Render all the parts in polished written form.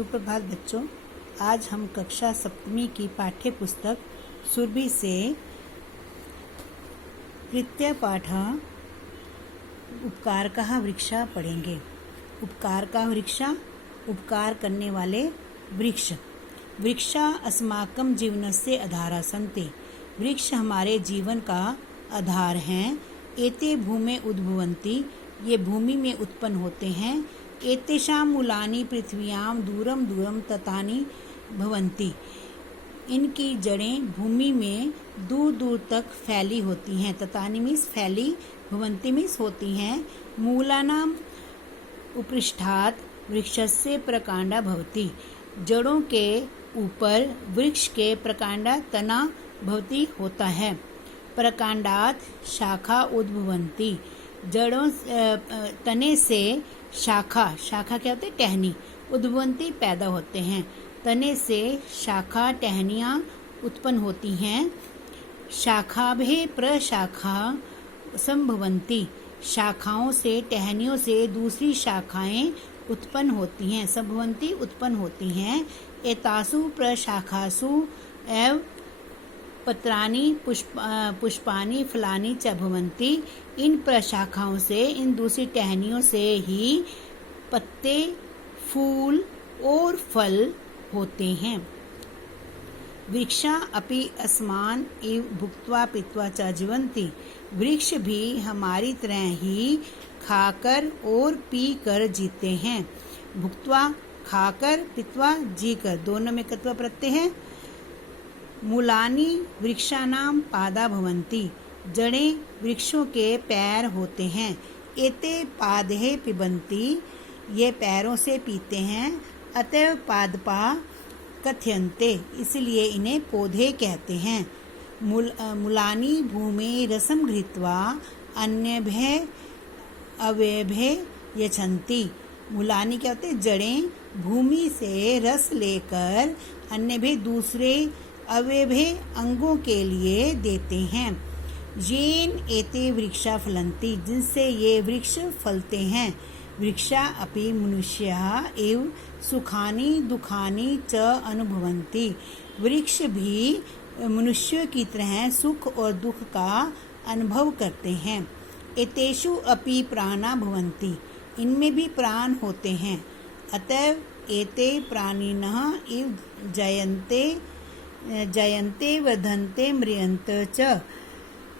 सुप्रभात बच्चों। आज हम कक्षा सप्तमी की पाठ्य पुस्तक सुरभि से तृतीय पाठ उपकारकः वृक्षा पढ़ेंगे। उपकारकः वृक्षा, उपकार करने वाले वृक्ष। वृक्षा अस्माकं जीवनस्य आधारः सन्ति। वृक्ष हमारे जीवन का आधार हैं। एते भूमे उद्भवन्ति, ये भूमि में उत्पन्न होते हैं। एतेषां मूलानि पृथिव्यां दूरं दूरं ततानि भवन्ति, इनकी जड़ें भूमि में दूर दूर तक फैली होती हैं। ततानि मीन्स फैली, भवन्ति मीन्स होती हैं। मूलानां उपरिष्ठात् वृक्षस्य प्रकांडा भवति, जड़ों के ऊपर वृक्ष के प्रकांडा तना भवति होता है। प्रकांडात् शाखा उद्भवन्ति, जड़ों तने से शाखा, शाखा क्या होते हैं? टहनी। उद्भवन्ति पैदा होते हैं, तने से शाखा टहनियाँ उत्पन्न होती हैं। शाखाभे प्रशाखा संभवन्ति, शाखाओं से टहनियों से दूसरी शाखाएं उत्पन्न होती हैं। संभवन्ति उत्पन्न होती हैं। एतासु प्रशाखासु एव पत्राणि पुष्पानि फलानि च भवन्ति, इन प्रशाखाओं से, इन दूसरी टहनियों से ही पत्ते, फूल और फल होते हैं। वृक्षा अपि अस्मान् इव भुक्त्वा पीत्वा च जीवन्ति, वृक्ष भी हमारी तरह ही खाकर और पी कर जीते हैं। भुक्त्वा खाकर, पीत्वा जीकर, दोनों में कत्वा प्रत्यय है। मूलानि वृक्षाणां पादा भवन्ति, जड़ें वृक्षों के पैर होते हैं। एते पादे पिबन्ति, ये पैरों से पीते हैं। अतएव पादपा कथ्यन्ते, इसलिए इन्हें पौधे कहते हैं। मूलानि भूमि रसं घृत्वा अन्यभ्य अवयभ्य यच्छन्ति, मूलानि क्या होते हैं? जड़ें भूमि से रस लेकर अन्यभ्य दूसरे अवयभ्य अंगों के लिए देते हैं। येन एते वृक्षा फलन्ति, जिनसे ये वृक्ष फलते हैं। वृक्षा अपि मनुष्याः एव सुखानि दुखानि च अनुभवन्ति, वृक्ष भी मनुष्यों की तरह सुख और दुख का अनुभव करते हैं। एतेषु अपि प्राणा भवन्ति, इनमें भी प्राण होते हैं। अतएव एते प्राणिनः इव जयन्ते वर्धन्ते म्रियन्ते च,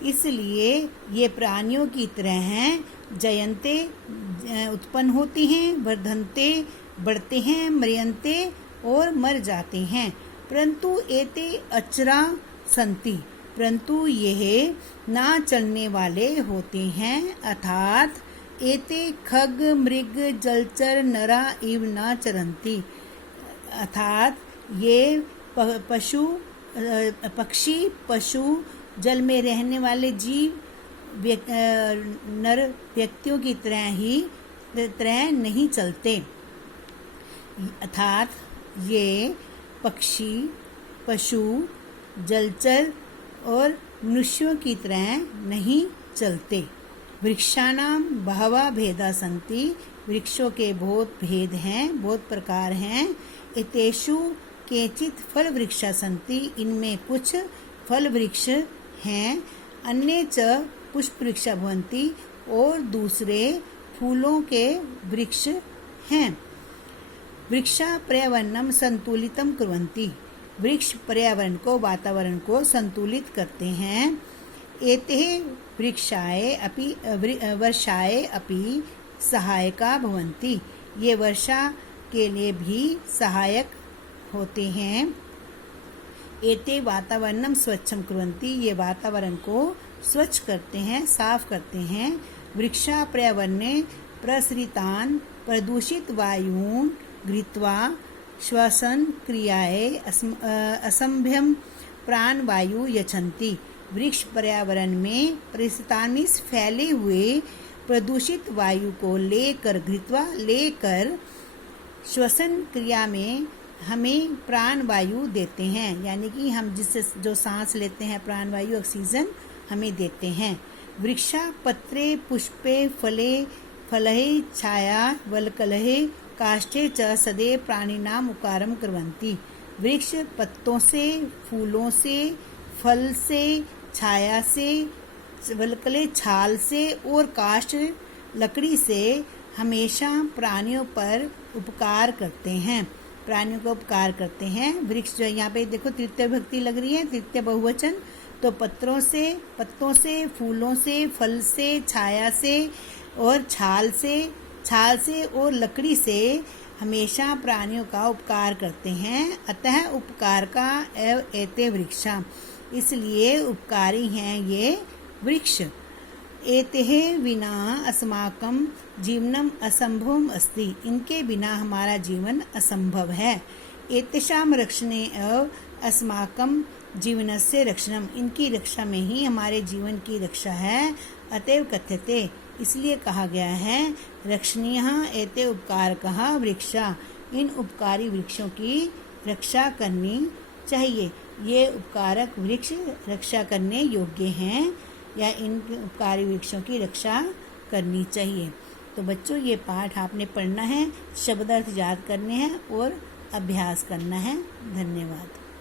इसलिए ये प्राणियों की तरह हैं। जयन्ते उत्पन्न होती हैं, वर्धन्ते बढ़ते हैं, म्रियन्ते और मर जाते हैं। परंतु एते अचरा सन्ति, परंतु यह ना चलने वाले होते हैं। अर्थात एते खग मृग जलचर नरा इव न चरन्ति, अर्थात ये पशु, पक्षी, पशु, जल में रहने वाले जीव नर व्यक्तियों की तरह नहीं चलते। अर्थात ये पक्षी, पशु, जलचर और मनुष्यों की तरह नहीं चलते। वृक्षाणां बहवः भेदा सन्ति, वृक्षों के बहुत भेद हैं, बहुत प्रकार हैं। एतेषु केचित् फल वृक्षा सन्ति, इनमें कुछ फल वृक्ष हैं। अन्ये च पुष्प वृक्षा भवन्ति, और दूसरे फूलों के वृक्ष हैं। वृक्षा पर्यावरणं संतुलितं कुर्वन्ति, वृक्ष पर्यावरण को, वातावरण को संतुलित करते हैं। एते वृक्षाय अपि वर्षाय अपि सहायका भवन्ति, ये वर्षा के लिए भी सहायक होते हैं। एते वातावरणं स्वच्छं कुर्वन्ति, ये वातावरण को स्वच्छ करते हैं, साफ करते हैं। वृक्षा पर्यावरणे प्रसरितान् प्रदूषित वायून् गृहीत्वा श्वसन क्रियाए असंभ्यम प्राणवायु यच्छन्ति, वृक्ष पर्यावरण में प्रसरितान् फैले हुए प्रदूषित वायु को लेकर, गृहीत्वा लेकर, श्वसन क्रिया में हमें प्राण वायु देते हैं, यानी कि हम जिससे जो सांस लेते हैं प्राण वायु, ऑक्सीजन हमें देते हैं। वृक्षा पत्रे पुष्पे फले फलहे छाया वलकलहे काष्ठे च सदैव प्राणिनाम उपकारम कुर्वन्ति। वृक्ष पत्तों से, फूलों से, फल से, छाया से, वल्कले छाल से और काष्ठ लकड़ी से हमेशा प्राणियों पर उपकार करते हैं, प्राणियों का उपकार करते हैं। वृक्ष जो यहाँ पे देखो तृतीय विभक्ति लग रही है, तृतीय बहुवचन। तो पत्तों से, फूलों से, फल से, छाया से और छाल से और लकड़ी से हमेशा प्राणियों का उपकार करते हैं। अतः उपकार का एव एते वृक्षा, इसलिए उपकारी हैं ये वृक्ष। एतेः विना अस्माकं जीवनम असंभवम अस्ति, इनके बिना हमारा जीवन असंभव है। एतेषां रक्षणे एव अस्माकं जीवनस्य रक्षणम, इनकी रक्षा में ही हमारे जीवन की रक्षा है। अतएव कथ्यते, इसलिए कहा गया है, रक्षणीयः एते उपकारकः वृक्षा, इन उपकारी वृक्षों की रक्षा करनी चाहिए। ये उपकारक वृक्ष रक्षा करने योग्य हैं या इन उपकारी वृक्षों की रक्षा करनी चाहिए। तो बच्चों ये पाठ आपने पढ़ना है, शब्दार्थ याद करने हैं और अभ्यास करना है। धन्यवाद।